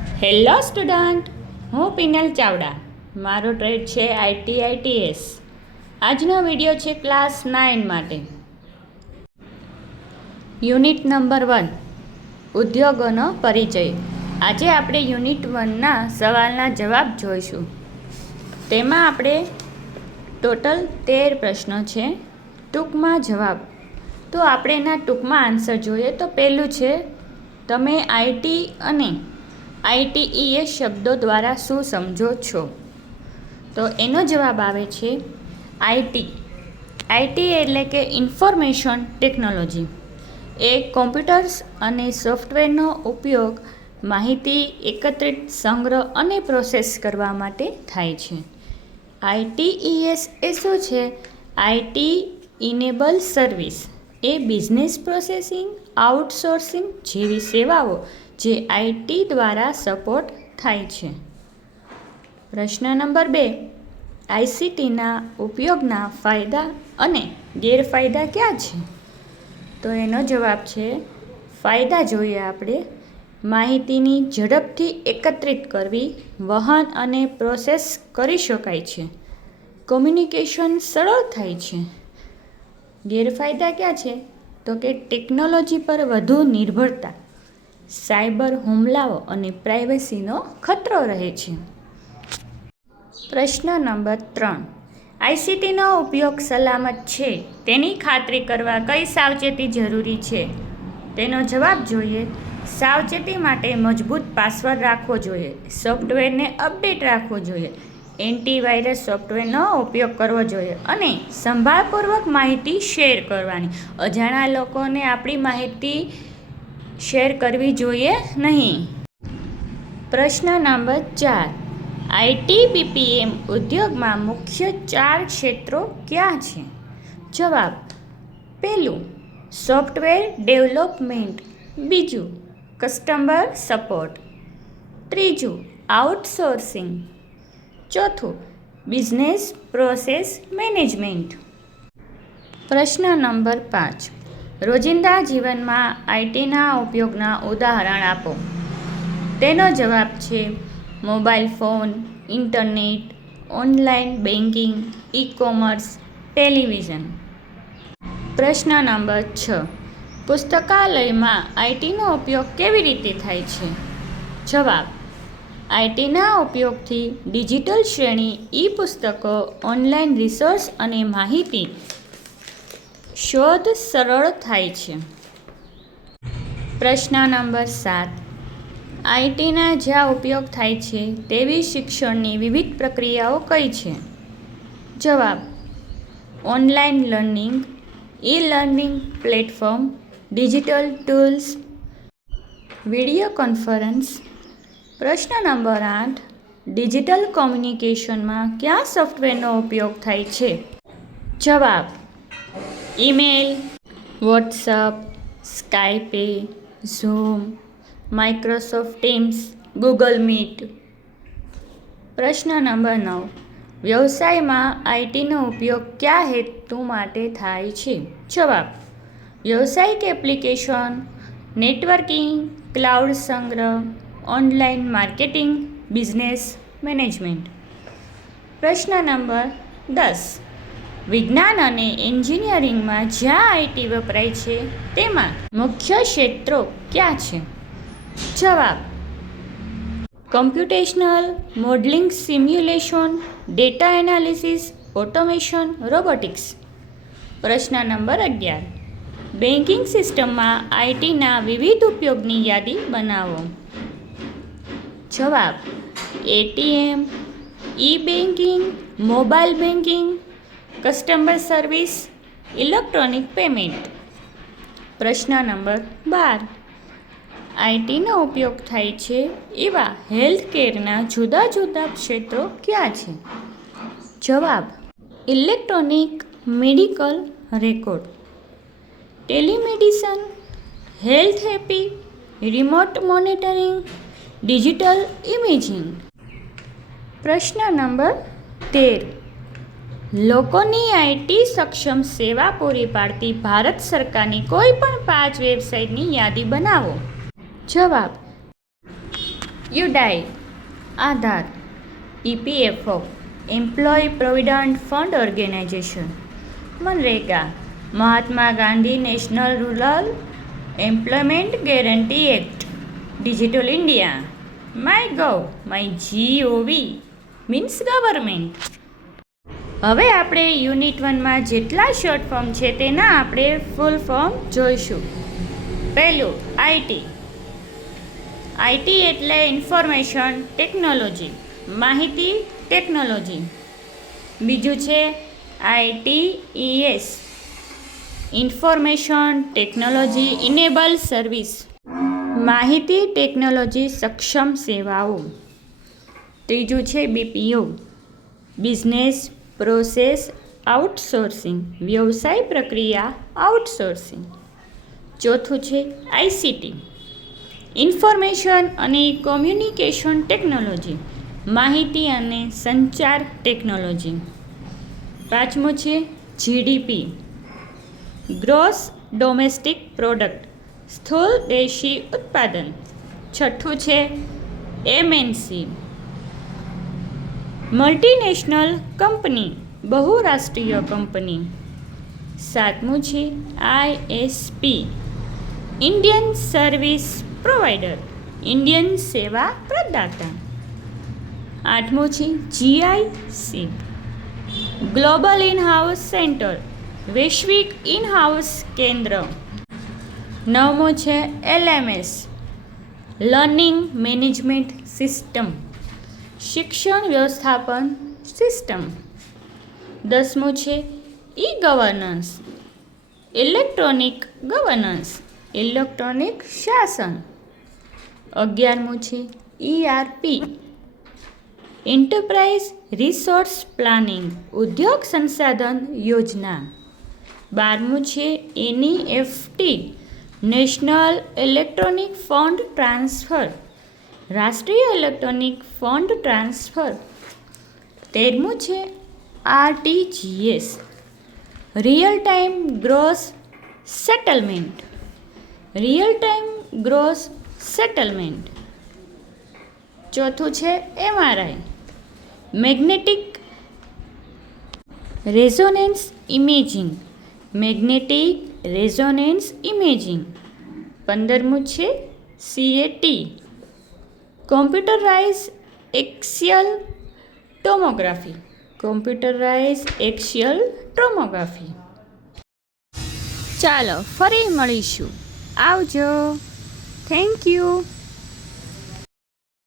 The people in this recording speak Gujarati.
હેલો સ્ટુડન્ટ, હું પિનલ ચાવડા. મારો ટ્રેડ છે ITITS. આજનો વિડીયો છે ક્લાસ 9 માટે. યુનિટ નંબર 1 ઉદ્યોગોનો પરિચય. આજે આપણે યુનિટ 1ના સવાલના જવાબ જોઈશું. તેમાં આપણે ટોટલ 13 પ્રશ્નો છે. ટૂંકમાં જવાબ તો આપણે એના ટૂંકમાં આન્સર જોઈએ તો પહેલું છે, તમે IT અને ITES શબ્દો દ્વારા શું સમજો છો? તો એનો જવાબ આવે છે IT. IT એટલે કે ઇન્ફોર્મેશન ટેકનોલોજી. એ કોમ્પ્યુટર્સ અને સોફ્ટવેરનો ઉપયોગ માહિતી એકત્રિત, સંગ્રહ અને પ્રોસેસ કરવા માટે થાય છે. ITES એ શું છે? IT enable service. A business processing, outsourcing જેવી સેવાઓ જે IT દ્વારા સપોર્ટ થાય છે. પ્રશ્ન નંબર 2, ICTના ઉપયોગના ફાયદા અને ગેરફાયદા ક્યાં છે? તો એનો જવાબ છે, ફાયદા જોઈએ આપણે. માહિતીની ઝડપથી એકત્રિત કરવી, વહન અને પ્રોસેસ કરી શકાય છે. કોમ્યુનિકેશન સરળ થાય છે. ગેરફાયદા ક્યાં છે? તો કે ટેકનોલોજી પર વધુ નિર્ભરતા, સાયબર હુમલાઓ અને પ્રાઇવસીનો ખતરો રહે છે. પ્રશ્ન નંબર 3, ICTનો ઉપયોગ સલામત છે તેની ખાતરી કરવા કઈ સાવચેતી જરૂરી છે? તેનો જવાબ જોઈએ. સાવચેતી માટે મજબૂત પાસવર્ડ રાખવો જોઈએ, સોફ્ટવેરને અપડેટ રાખવો જોઈએ, એન્ટીવાયરસ સોફ્ટવેરનો ઉપયોગ કરવો જોઈએ અને સંભાળપૂર્વક માહિતી શેર કરવાની. અજાણ્યા લોકોને આપણી માહિતી શેર કરવી જોઈએ નહીં. પ્રશ્ન નંબર 4, IT BPM ઉદ્યોગમાં મુખ્ય 4 ક્ષેત્રો ક્યાં છે? જવાબ, પહેલું સોફ્ટવેર ડેવલપમેન્ટ, બીજું કસ્ટમર સપોર્ટ, ત્રીજું આઉટસોર્સિંગ, ચોથું બિઝનેસ પ્રોસેસ મેનેજમેન્ટ. પ્રશ્ન નંબર 5, રોજિંદા જીવનમાં ITના ઉપયોગના ઉદાહરણ આપો. તેનો જવાબ છે mobile phone, internet, online banking, e-commerce, television. પ્રશ્ન નંબર 6, પુસ્તકાલયમાં ITનો ઉપયોગ કેવી રીતે થાય છે? જવાબ, ITના ઉપયોગથી ડિજિટલ શ્રેણી, ઈ-પુસ્તકો, ઓનલાઈન રિસોર્સ અને માહિતી શોધ સરળ થાય છે. પ્રશ્ન નંબર 7, ITના જ્યાં ઉપયોગ થાય છે તેવી શિક્ષણની વિવિધ પ્રક્રિયાઓ કઈ છે? જવાબ, online learning, e-learning platform, digital tools, video conference. પ્રશ્ન નંબર 8, ડિજિટલ કોમ્યુનિકેશનમાં કયા સોફ્ટવેરનો ઉપયોગ થાય છે? જવાબ, email, WhatsApp, Skype, Zoom, Microsoft Teams, Google Meet. પ્રશ્ન નંબર 9, વ્યવસાયમાં ITનો ઉપયોગ કયા હેતુ માટે થાય છે? જવાબ, વ્યવસાયિક એપ્લિકેશન, નેટવર્કિંગ, ક્લાઉડ સંગ્રહ, ઓનલાઈન માર્કેટિંગ, બિઝનેસ મેનેજમેન્ટ. પ્રશ્ન નંબર 10, વિજ્ઞાન અને એન્જિનિયરિંગમાં જ્યાં IT વપરાય છે તેમાં મુખ્ય ક્ષેત્રો ક્યાં છે? જવાબ, computational, modelling, simulation, data analysis, automation, robotics. પ્રશ્ન નંબર 11, બેન્કિંગ સિસ્ટમમાં ITના વિવિધ ઉપયોગની યાદી બનાવો. જવાબ, ATM, e-banking, mobile banking, customer service, electronic payment. પ્રશ્ન નંબર 12, ITનો ઉપયોગ થાય છે એવા હેલ્થકેરના જુદા જુદા ક્ષેત્રો ક્યાં છે? જવાબ, electronic medical record, telemedicine, health app, remote monitoring, digital imaging. પ્રશ્ન નંબર 13, લોકોની IT સક્ષમ સેવા પૂરી પાડતી ભારત સરકારની કોઈ પણ 5 વેબસાઇટની યાદી બનાવો. જવાબ, UIDAI Aadhaar, EPFO employ provident fund organisation, MNREGA Mahatma Gandhi national rural employment guarantee act, digital India, MyGov means government. હવે આપણે યુનિટ 1માં જેટલા શોર્ટ ફોર્મ છે તેના આપણે ફૂલ ફોર્મ જોઈશું. પહેલું IT. IT એટલે ઇન્ફોર્મેશન ટેકનોલોજી, માહિતી ટેકનોલોજી. બીજું છે ITES, information technology enable service, માહિતી ટેકનોલોજી સક્ષમ સેવાઓ. ત્રીજું છે BPO, બિઝનેસ પ્રોસેસ આઉટસોર્સિંગ, વ્યવસાય પ્રક્રિયા આઉટસોર્સિંગ. ચોથું છે ICT, ઇન્ફોર્મેશન અને કોમ્યુનિકેશન ટેકનોલોજી, માહિતી અને સંચાર ટેકનોલોજી. પાંચમું છે GDP, ગ્રોસ ડોમેસ્ટિક પ્રોડક્ટ, સ્થૂળ દેશી ઉત્પાદન. છઠ્ઠું છે MNC, મલ્ટીનેશનલ કંપની, બહુરાષ્ટ્રીય કંપની. સાતમું છે ISP, Indian service provider, Indian સેવા પ્રદાતા. આઠમું છે GIC, ગ્લોબલ ઇનહાઉસ સેન્ટર, વૈશ્વિક ઇનહાઉસ કેન્દ્ર. નવમું છે LMS, લર્નિંગ મેનેજમેન્ટ સિસ્ટમ, શિક્ષણ વ્યવસ્થાપન સિસ્ટમ. દસમું છે E-ગવર્નન્સ, ઇલેક્ટ્રોનિક ગવર્નન્સ, ઇલેક્ટ્રોનિક શાસન. 11મું છે ERP, એન્ટરપ્રાઇઝ રિસોર્સ પ્લાનિંગ, ઉદ્યોગ સંસાધન યોજના. 12મું છે NEFT, national electronic fund transfer, રાષ્ટ્રીય ઇલેક્ટ્રોનિક ફંડ ટ્રાન્સફર. 13મું છે RTGS, real time gross settlement, real time gross settlement. ચોથું છે MRI, magnetic resonance imaging, magnetic resonance imaging. 15મું છે CAT, computerise axial tomography, computerise axial tomography. ચાલો ફરી મળીશું. આવજો. Thank you.